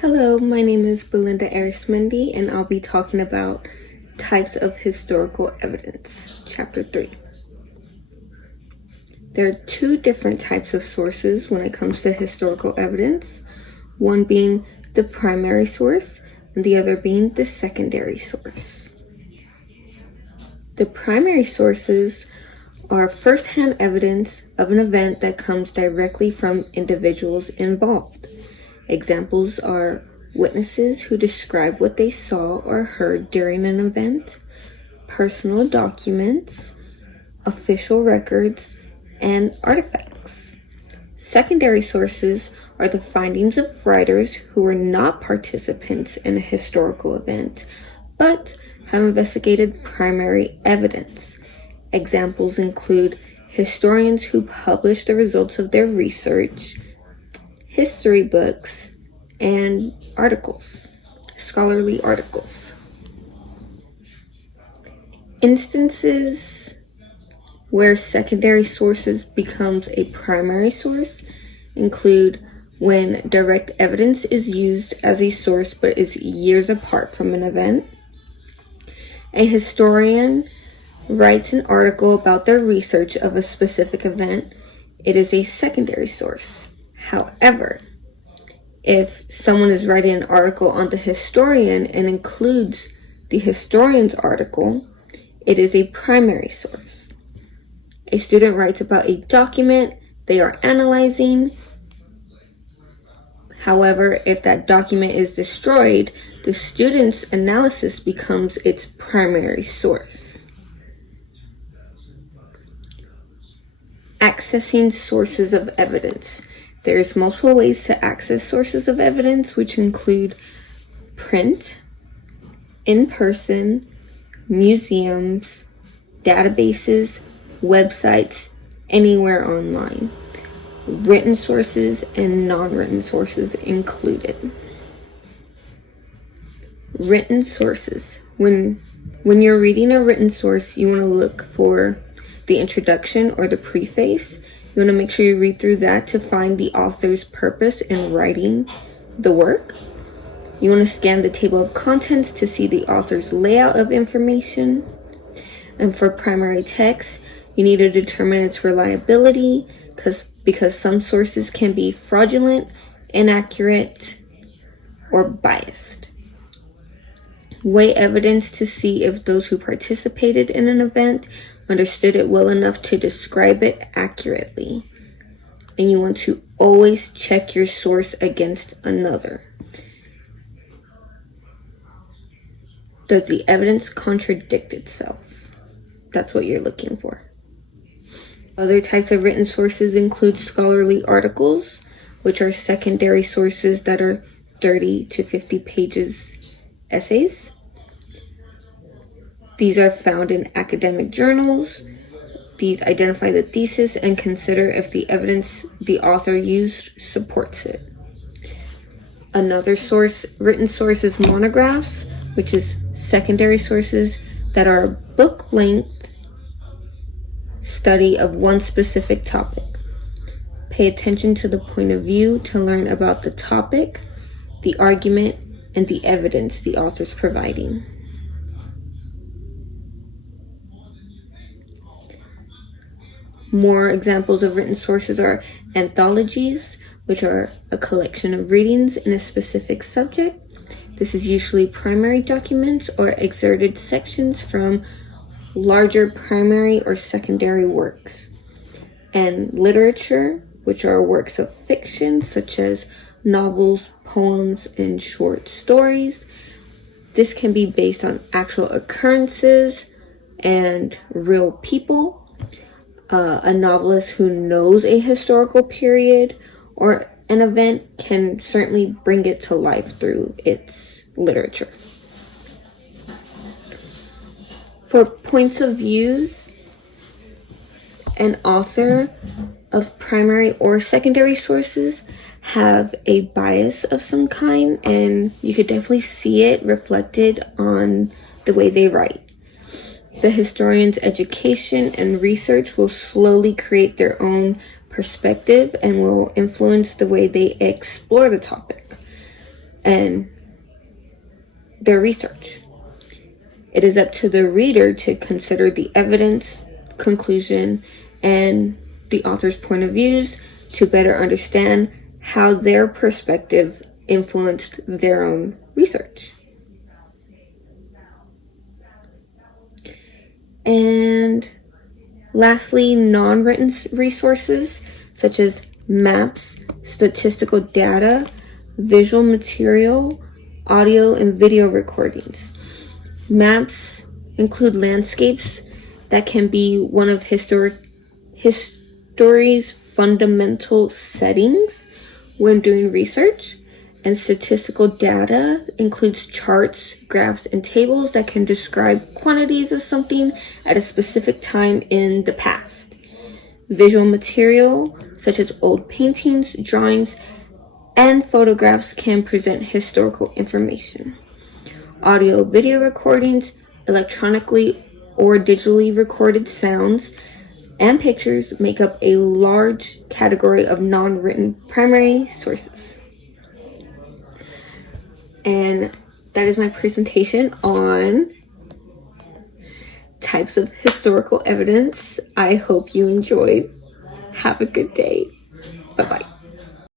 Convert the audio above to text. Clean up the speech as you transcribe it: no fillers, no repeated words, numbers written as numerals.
Hello, my name is Belinda Arismendi, and I'll be talking about types of historical evidence, Chapter 3. There are two different types of sources when it comes to historical evidence, one being the primary source and the other being the secondary source. The primary sources are first-hand evidence of an event that comes directly from individuals involved. Examples are witnesses who describe what they saw or heard during an event, personal documents, official records, and artifacts. Secondary sources are the findings of writers who were not participants in a historical event, but have investigated primary evidence. Examples include historians who publish the results of their research, history books, and articles, scholarly articles. Instances where secondary sources becomes a primary source include when direct evidence is used as a source but is years apart from an event. A historian writes an article about their research of a specific event. It is a secondary source. However, if someone is writing an article on the historian and includes the historian's article, it is a primary source. A student writes about a document they are analyzing. However, if that document is destroyed, the student's analysis becomes its primary source. Accessing sources of evidence. There's multiple ways to access sources of evidence, which include print, in-person, museums, databases, websites, anywhere online. Written sources and non-written sources included. Written sources. When you're reading a written source, you want to look for the introduction or the preface. You want to make sure you read through that to find the author's purpose in writing the work. You want to scan the table of contents to see the author's layout of information. And for primary text, you need to determine its reliability because some sources can be fraudulent, inaccurate, or biased. Weigh evidence to see if those who participated in an event understood it well enough to describe it accurately. And you want to always check your source against another. Does the evidence contradict itself? That's what you're looking for. Other types of written sources include scholarly articles, which are secondary sources that are 30 to 50 pages essays. These are found in academic journals. These identify the thesis and consider if the evidence the author used supports it. Another written source is monographs, which is secondary sources that are book-length study of one specific topic. Pay attention to the point of view to learn about the topic, the argument, and the evidence the author's providing. More examples of written sources are anthologies, which are a collection of readings in a specific subject. This is usually primary documents or excerpted sections from larger primary or secondary works. And literature, which are works of fiction, such as novels, poems, and short stories. This can be based on actual occurrences and real people. A novelist who knows a historical period or an event can certainly bring it to life through its literature. For points of views, an author of primary or secondary sources have a bias of some kind, and you could definitely see it reflected on the way they write. The historian's education and research will slowly create their own perspective and will influence the way they explore the topic. and their research. It is up to the reader to consider the evidence, conclusion, and the author's point of views to better understand how their perspective influenced their own research. And lastly, non-written resources such as maps, statistical data, visual material, audio and video recordings. Maps include landscapes that can be one of history's fundamental settings when doing research, and statistical data includes charts, graphs, and tables that can describe quantities of something at a specific time in the past. Visual material, such as old paintings, drawings, and photographs, can present historical information. Audio-video recordings, electronically or digitally recorded sounds, and pictures make up a large category of non-written primary sources. And that is my presentation on types of historical evidence. I hope you enjoyed. Have a good day. Bye-bye.